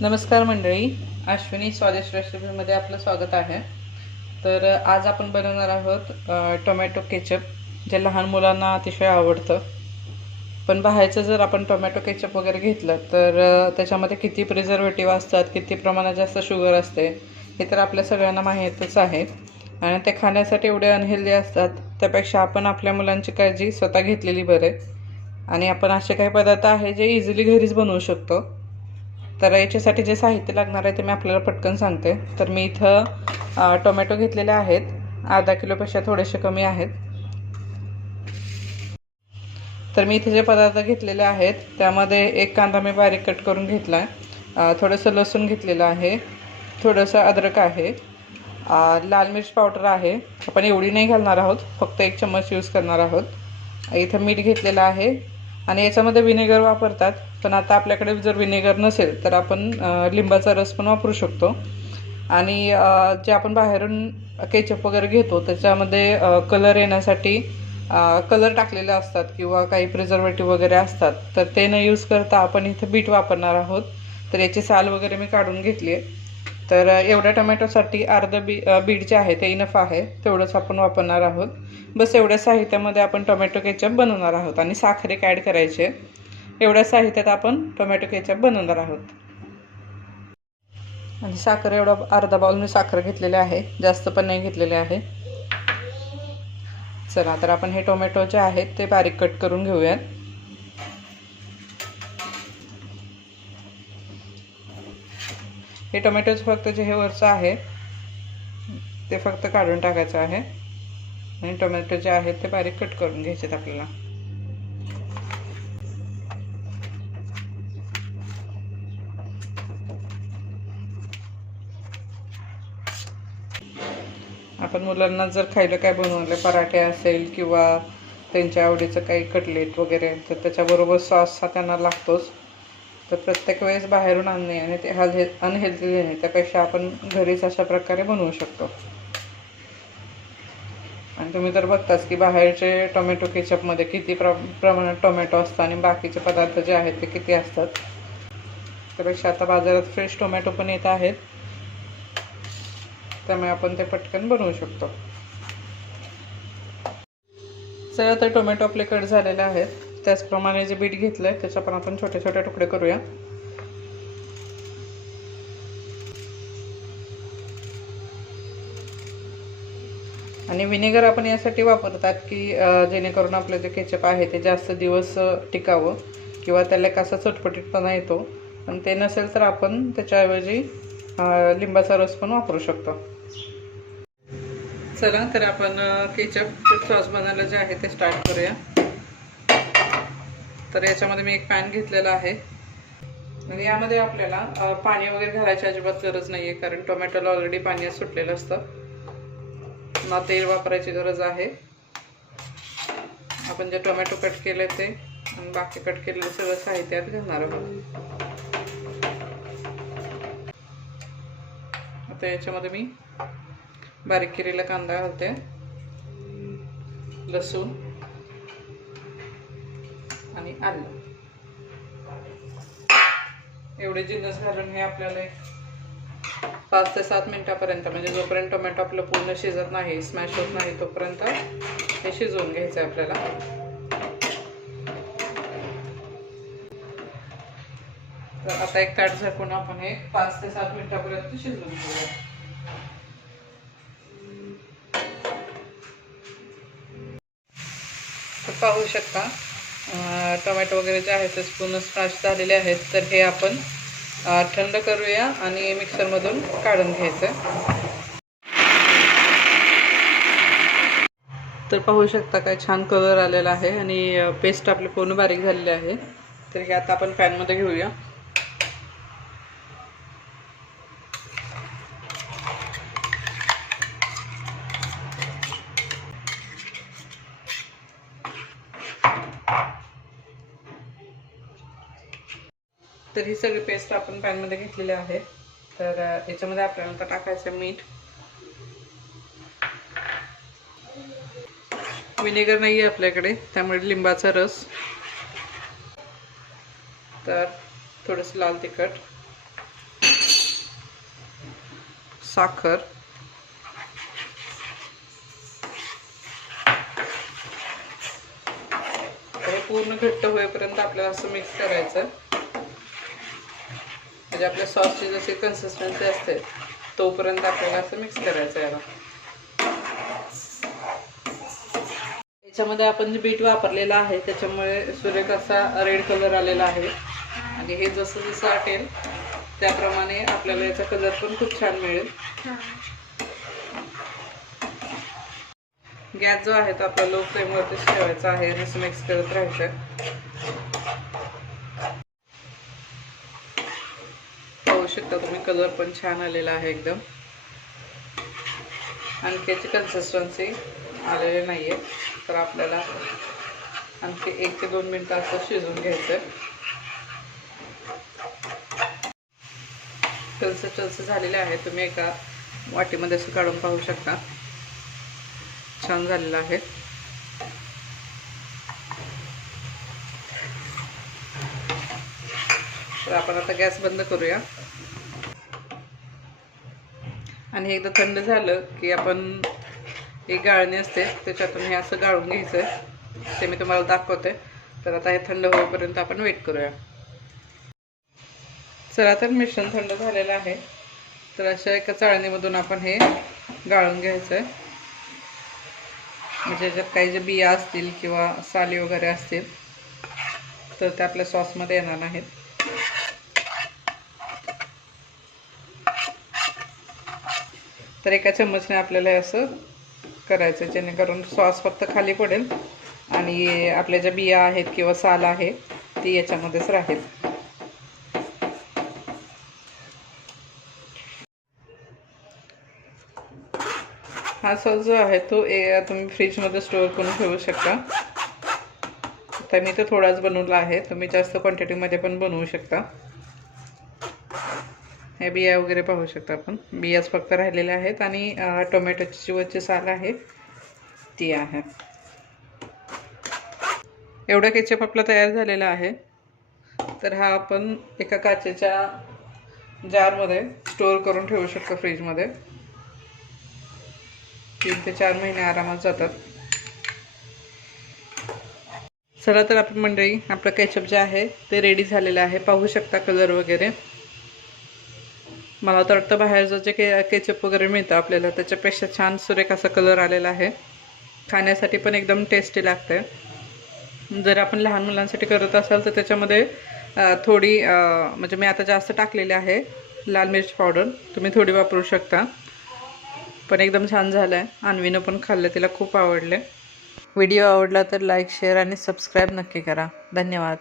नमस्कार मंडळी अश्विनी स्वादिष्ट रेसिपीमध्ये आपलं स्वागत आहे. तर आज आपण बनवणार आहोत टोमॅटो केचप जे लहान मुलांना अतिशय आवडतं. पण बाहेरचं जर आपण टोमॅटो केचप वगैरे घेतलं तर त्याच्यामध्ये किती प्रिझर्वेटिव्ह असतात किती प्रमाणात जास्त शुगर असते हे तर आपल्या सगळ्यांना माहीतच आहे. आणि ते खाण्यासाठी एवढे अनहेल्दी असतात त्यापेक्षा आपण आपल्या मुलांची काळजी स्वतः घेतलेली बरे. आणि आपण असे काही पदार्थ आहे जे इझिली घरीच बनवू शकतो. तर याच्यासाठी जे साहित्य लागणार आहे ते मी आपल्याला पटकन सांगते. तर मी इथं टोमॅटो घेतलेले आहेत. अर्धा किलोपेक्षा थोडेसे कमी आहेत. तर मी इथे जे पदार्थ घेतलेले आहेत त्यामध्ये एक कांदा मी बारीक कट करून घेतला आहे थोडंसं लसूण घेतलेलं आहे. थोडंसं अद्रक आहे. लाल मिर्च पावडर आहे. आपण एवढी नाही घालणार आहोत. फक्त एक चम्मच यूज करणार आहोत. इथं मीठ घेतलेलं आहे. आणि याच्यामध्ये विनेगर वापरतात. पण आता आपल्याकडे जर विनेगर नसेल तर आपण लिंबाचा रस पण वापरू शकतो. आणि जे आपण बाहेरून केचप वगैरे घेतो त्याच्यामध्ये कलर येण्यासाठी कलर टाकलेले असतात किंवा काही प्रिझर्वेटिव्ह वगैरे असतात. तर ते न यूज करता आपण इथं बीट वापरणार आहोत. तर याची साल वगैरे मी काढून घेतली आहे. तर एवढ्या टोमॅटोसाठी अर्ध बी बीड जे आहे ते इनफ आहे. तेवढंच आपण वापरणार आहोत. बस एवढ्या साहित्यामध्ये आपण टोमॅटो केचप बनवणार आहोत आणि साखर एक ॲड करायचे. एवढ्या साहित्यात आपण टोमॅटो केचप बनवणार आहोत. आणि साखर एवढा अर्धा बाउल मी साखर घेतलेले आहे. जास्त पण नाही घेतलेले आहे. चला तर आपण हे टोमॅटो जे आहेत ते बारीक कट करून घेऊयात. हे टोमॅटोचं फक्त जे हे वरचं आहे ते फक्त काढून टाकायचं आहे. आणि टोमॅटो जे आहेत ते बारीक कट करून घ्यायचे आहेत आपल्याला. आपण मुलांना जर खायला काय बनवलं पराठे असेल किंवा त्यांच्या आवडीचं काही कटलेट वगैरे तर त्याच्याबरोबर सॉस हा त्यांना लागतोच. तर प्रत्येक वेळेस बाहेरून आणणे आणि ते हल अनहेल्दी देणे त्यापेक्षा आपण घरीच अशा प्रकारे बनवू शकतो. आणि तुम्ही तर बघताच की बाहेरचे टोमॅटो केचपमध्ये किती प्र प्रमाणात टोमॅटो असतं आणि बाकीचे पदार्थ जे आहेत ते किती असतात. त्यापेक्षा आता बाजारात फ्रेश टोमॅटो पण येत आहेत. त्यामुळे आपण ते पटकन बनवू शकतो. चला तर टोमॅटो आपले कट झालेले आहेत. त्याचप्रमाणे जे बीट घेतलं आहे त्याच्या पण आपण छोटे छोटे तुकडे करूया. आणि विनेगर आपण यासाठी वापरतात की जेणेकरून आपलं जे केचप आहे ते जास्त दिवस टिकावं किंवा त्याला कसा चटपटीतपणा येतो. पण ते नसेल तर आपण त्याच्याऐवजी लिंबाचा रस पण वापरू शकतो. चला तर आपण केचप सॉस बनायला जे आहे ते स्टार्ट करूया. तर याच्यामध्ये मी एक पॅन घेतलेला आहे. आणि यामध्ये आपल्याला पाणी वगैरे घालायची अजिबात गरज नाही आहे कारण टोमॅटोला ऑलरेडी पाणी सुटलेलं असतं. ना तेल वापरायची गरज आहे. आपण जे टोमॅटो कट केले ते आणि बाकी कट केलेलं सगळं साहित्यात घालणार आहोत. आता याच्यामध्ये मी बारीक केलेला कांदा घालते. लसूण. आणि आलं. एवढे जिन्नस घालून हे आपल्याला एक पाच ते सात मिनिटापर्यंत म्हणजे जोपर्यंत टोमॅटो आपलं पूर्ण शिजत नाही स्मॅश होत नाही तोपर्यंत हे शिजवून घ्यायचं आहे आपल्याला. तर आता एक ताट झाकून आपण हे पाच ते सात मिनिटापर्यंत शिजवून घेऊया. तर पाहू शकता टोमॅटो वगैरे जे आहेत ते पूर्ण स्मॅश झालेले आहेत. तर हे आपण थंड करूया आणि मिक्सरमधून काढून घ्यायचं. तर पाहू शकता काय छान कलर आलेला आहे आणि पेस्ट आपली पूर्ण बारीक झालेली आहे. तर हे आता आपण पॅनमध्ये घेऊया. तर ही सगळी पेस्ट आपण पॅनमध्ये घेतलेली आहे तर याच्यामध्ये आपल्याला आता टाकायचं मीठ. विनेगर नाही आहे आपल्याकडे त्यामुळे लिंबाचा रस. तर थोडंसं लाल तिखट. साखर. पूर्ण घट्ट होईपर्यंत आपल्याला असं मिक्स करायचं म्हणजे आपल्या सॉसची जशी कन्सिस्टन्सी असते तोपर्यंत आपल्याला असं मिक्स करायचं याला याच्यामध्ये आपण जे बीट वापरलेलं आहे त्याच्यामुळे सुरेख असा रेड कलर आलेला आहे. आणि हे जसं जसं आटेल त्याप्रमाणे आपल्याला याचा कलर पण खूप छान मिळेल. गॅस जो आहे तो आपला लो फ्लेमवरतीच ठेवायचा आहे जसं मिक्स करत राहायचं पाहू शकता तुम्ही कलर पण छान आलेला आहे एकदम. आणखी याची कन्सिस्टन्सी आलेली नाही आहे तर आपल्याला आणखी एक ते दोन मिनटं असं शिजवून घ्यायचं कन्सिस्टन्सी झालेली आहे तुम्ही एका वाटीमध्ये असं काढून पाहू शकता. छान झालेलं आहे. तर आपण आता गॅस बंद करूया. आणि एकदा थंड झालं की आपण एक गाळणी असते त्याच्यातून हे असं गाळून घ्यायचं ते मी तुम्हाला दाखवते. तर आता हे थंड होईपर्यंत आपण वेट करूया. चला तर मिश्रण थंड झालेलं आहे. तर अशा एका चाळणीमधून आपण हे गाळून घ्यायचं आहे म्हणजे ज्यात काही जे बिया असतील किंवा साली वगैरे असतील तर ते आपल्या सॉसमध्ये येणार नाहीत तर एका चम्मचने आपल्याला असं करायचं जेणेकरून सॉस फक्त खाली पडेल आणि आपल्या ज्या बिया आहेत किंवा साल आहे ती याच्यामध्येच राहील. हा सॉस जो आहे तो ए तुम्ही फ्रीजमध्ये स्टोअर करून ठेवू शकता. तर मी तो थोडाच बनवला आहे तुम्ही जास्त क्वांटिटीमध्ये पण बनवू शकता. हे बिया वगैरे पाहू शकता आपण. बियाच फक्त राहिलेल्या आहेत आणि टोमॅटोची जी वरची साल आहे. ती आहे. एवढा केचप आपला तयार झालेला आहे. तर हा आपण एका काचेच्या जारमध्ये स्टोअर करून ठेवू शकतो फ्रीजमध्ये. तीन ते चार महिने आरामात जातात. चला तर आपण मंडळी आपलं केचप जे आहे ते रेडी झालेलं आहे. पाहू शकता कलर वगैरे. मला तर वाटतं बाहेरचं जे के केचप वगैरे मिळतं आपल्याला त्याच्यापेक्षा छान सुरेख असा कलर आलेला आहे. खाण्यासाठी पण एकदम टेस्टी लागते जर आपण लहान मुलांसाठी करत असाल तर त्याच्यामध्ये थोडी म्हणजे मी आता जास्त टाकलेली आहे लाल मिरची पावडर. तुम्ही थोडी वापरू शकता. पण एकदम छान झालं आहे अन्वीनं पण खाल्लं तिला खूप आवडले. व्हिडिओ आवडला तर लाईक शेअर आणि सबस्क्राईब नक्की करा. धन्यवाद.